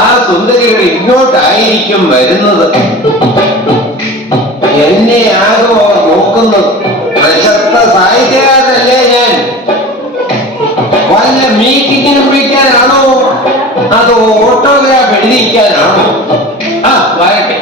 ആ സുന്ദരികൾ ഇങ്ങോട്ടായിരിക്കും വരുന്നത്. എന്നെ ആകോ നോക്കുന്നത്. പ്രശസ്ത സാഹിത്യകാരനല്ലേ ഞാൻ? വല്ല മീറ്റിങ്ങിനും വിളിക്കാനാണോ അതോ ഓട്ടോഗ്രാഫ് എഴുതിക്കാനാണോ? വരട്ടെ.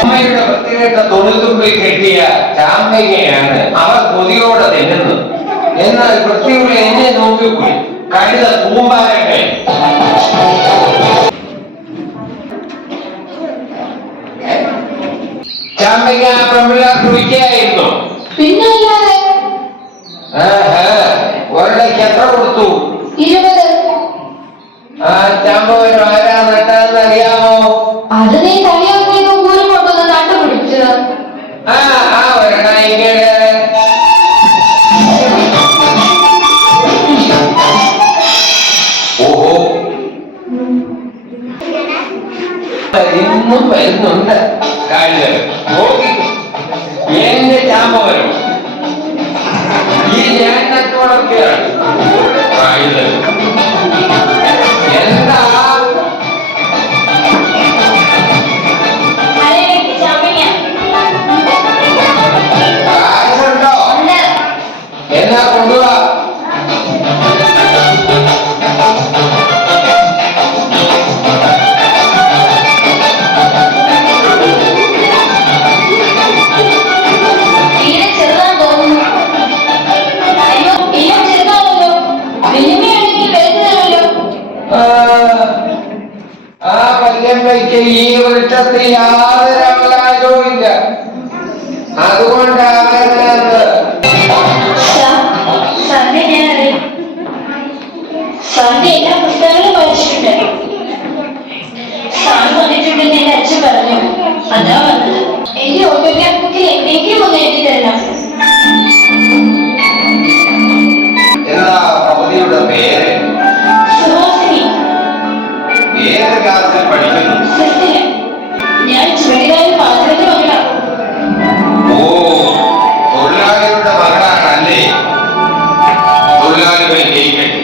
അമ്മയുടെ പ്രത്യേക തൊഴിൽത്തുമ്പിൽ കെട്ടിയ ചാമ്പങ്ങയാണ് അവർ കൊതിയോടെ തിന്നുന്നത്. എന്നാൽ പൃഥ്വിയുടെ എന്നെ നോക്കിപ്പോയി കഴുത കൂമ്പാരട്ടെ. ചാമ്പങ്ങ പ്രമിളർക്ക് വിൽക്കായിരുന്നു. പിന്നല്ലാതെ ഒരിടയ്ക്ക് എത്ര കൊടുത്തു? 20. ആ ചാമ്പവരം ആരാ നട്ടതെന്ന് അറിയാമോ? അത് നീ കളിയാക്കിയത് ഊര് കൊണ്ടുവന്ന് നട്ടുപിടിച്ചത്. ഒരെണ്ണ ഓഹോ, ഇന്നും വരുന്നുണ്ട് കാഴ്ചകൾ. എന്റെ ചാമ്പവരം ഈ ഞാൻ നട്ടുവളർത്തിയാണ്. എന്താ കാശുണ്ടോ? എന്നാ കൊണ്ടുപോവാ. ആ വല്യമ്മയ്ക്ക് ഈ വൃക്ഷത്തിൽ യാതൊരു അവകാശവും ഇല്ല. അതുകൊണ്ടാണ് എല്ലാ പുസ്തകങ്ങളും വായിച്ചിട്ടുണ്ട്. സാർ വന്നിട്ടുണ്ടെന്ന് എന്റെ അച്ഛൻ പറഞ്ഞു. അതാ വന്നത്. എന്റെ ഓട്ടോഗ്രാഫ് ബുക്കിൽ എന്തെങ്കിലും ഒന്ന് എഴുതി തരണം. എന്താ ഭവതിയുടെ പേര്? സുഹാസിനി. ഏത് ക്ലാസ്സിൽ പഠിക്കുന്നു? ഞാൻ ചുവടികാരൻ പാത്രത്തിൽ മകളാണ്. ഓ, തൊഴിലാളികളുടെ മകളാണല്ലേ? തൊഴിലാളികൾ ജയിക്കട്ടെ.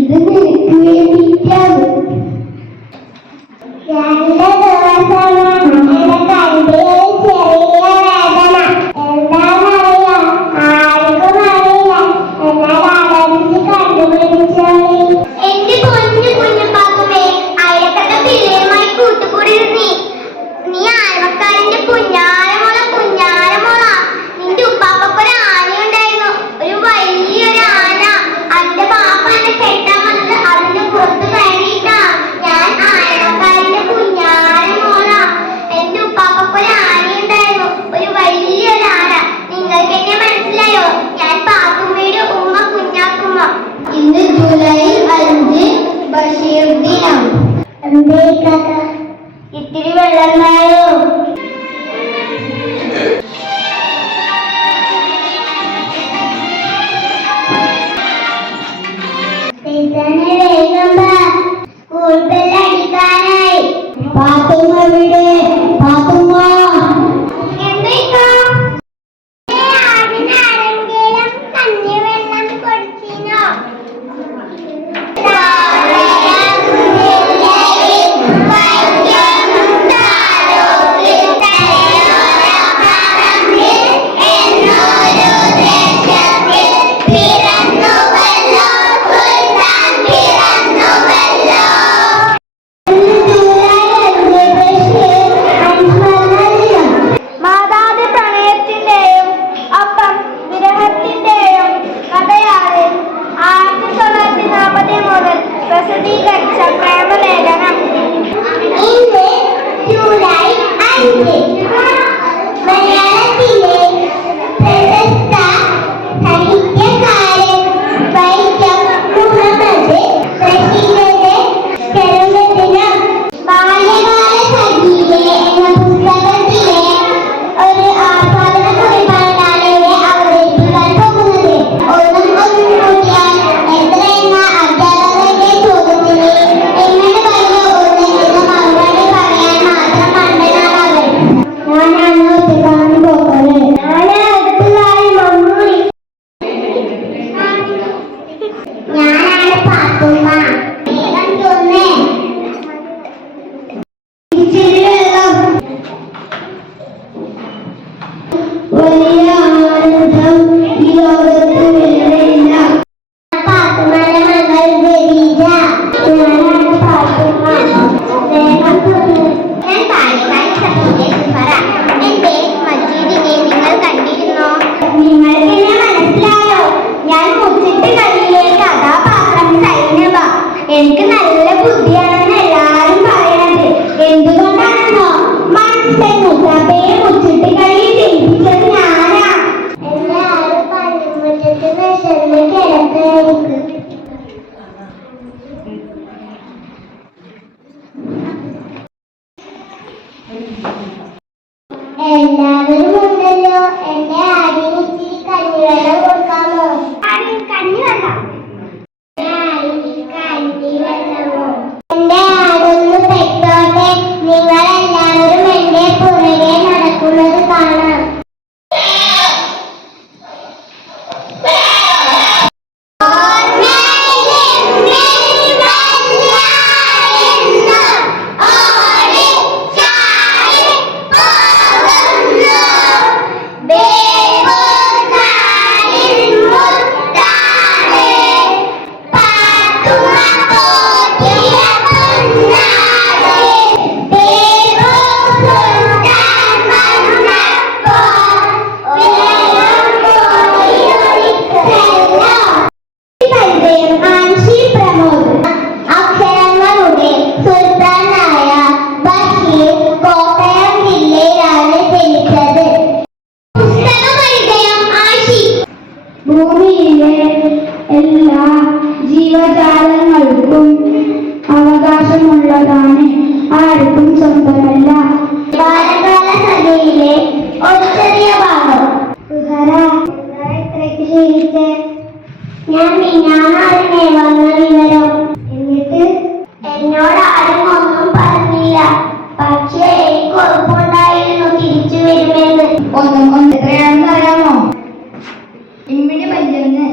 ഇത് നിനക്ക് വേണ്ടിയിട്ടാണ്. നിന്റെ ഉപ്പാപ്പൊരു ആന ഉണ്ടായിരുന്നു. ഒരു വലിയൊരു ആന. വലിയ ആനന്ദം ഈ ലോകത്ത് വേറെയില്ല. പാത്തുമ്മയുടെ മകൾ ഖദീജ. ഞാനാണ് പാത്തുമ്മ. സ്നേഹം തോന്നുന്നു. ഞാൻ പാലക്കാട് സഭയിലെ സുഹറ. എന്റെ മജീദിനെ നിങ്ങൾ കണ്ടിരുന്നോ? നിങ്ങൾക്ക് എന്നെ മനസ്സിലായോ? ഞാൻ മുച്ചിട്ട് കളിയിലെ കഥാപാത്രം സൈനബ. എനിക്ക് നല്ല ബുദ്ധിയാണെന്ന് എല്ലാരും പറയണത്. എന്തുകൊണ്ടാണെന്നോ? മനസ്സിൽ മുസാബയെ മുച്ചിട്ട് കളി ജയിപ്പിച്ചത് ഞാനാ. എന്റെ ആറ് പള്ളിമുറ്റത്ത് വിശന്ന് കിടക്കായിരിക്കും. എല്ലാവരും ഉണ്ടല്ലോ. എന്റെ ആടിന് ഇച്ചിരി കഞ്ഞിവെള്ളം കൊടുക്കാമോ? കഞ്ഞിവെള്ളം? കഞ്ഞിവെള്ളമോ? എന്റെ ആടൊന്ന് പെട്ടോട്ടെ. നിങ്ങളെല്ലാവരും എന്റെ പുറകെ നടക്കുന്നത് കാണാം. അക്ഷരങ്ങളുടെ സുൽത്താനായ ബഷീർ കോട്ടയം ജില്ലയിലാണ് ജനിച്ചത്. പുസ്തകപരിചയം ആഷിഖ്. ഭൂമിയിലെ എല്ലാ ജീവജാലങ്ങൾക്കും അവകാശമുള്ളതാണ്, ആർക്കും സ്വന്തമല്ല. ബാലകാല സഭയിലെ ഒരു ചെറിയ ഭാഗം. എത്രയ്ക്ക് ക്ഷീണിച്ചേ? ഞാൻ മിന്നാറിനെ വന്ന വിവരം. എന്നിട്ട് എന്നോട് ആരും ഒന്നും പറഞ്ഞില്ല. പക്ഷേ എനിക്ക് ഉറപ്പുണ്ടായിരുന്നു തിരിച്ചു വരുമെന്ന്. എത്രയാണെന്ന് അറിയാമോ? ഇമ്മിണി 15.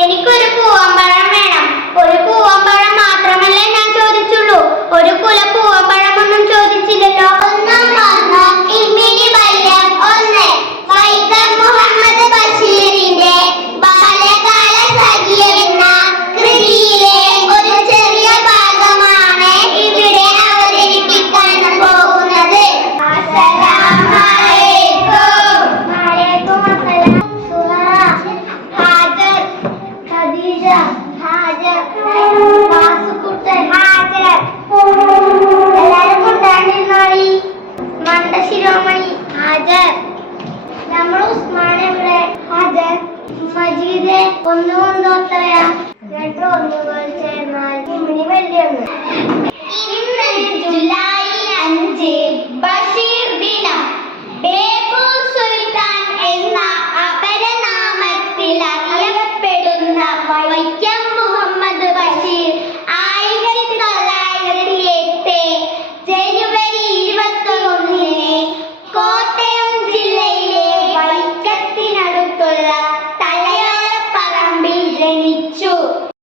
എനിക്കൊരു പൂവമ്പഴം വേണം. ഒരു പൂവമ്പഴം മാത്രമല്ലേ ഞാൻ ചോദിച്ചുള്ളൂ. ഒരു കുല പൂവമ്പഴമൊന്നും ചോദിച്ചില്ലല്ലോ. ഒന്നും വന്നോ? ഇമ്മിണി ബല്യം 1. വൈക്കം മുഹമ്മദ് ബഷീറിന്റെ ബാലകാല സഖി എന്ന കൃതിയിലെ ഒരു ചെറിയ ഭാഗമാണ് ഇവിടെ അവതരിപ്പിക്കാൻ പോകുന്നത്. അസ്സലാമലൈക്കും. വലൈക്കും അസ്സലാം. സുഹറ, ഹാജർ, ഖദീജ, ഹാജർ, വാസുക്കുട്ടൻ, ഹാജർ. എല്ലാരും കൊണ്ടാണ്ടിരുന്നോളി. മണ്ട ശിരോമണി, ഹാജർ. നമ്മൾ ഉസ്മാൻ എവിടെ? ഹാജർ. മജീദെ, 1 കൊണ്ട് എത്രയാ? 2 ഒന്നുകൾ ചേർന്നാൽ ഇമ്മിണി വെള്ളിയൊന്ന്. ഇന്ന് ജൂലൈ 5 ബഷീർ ദിനം.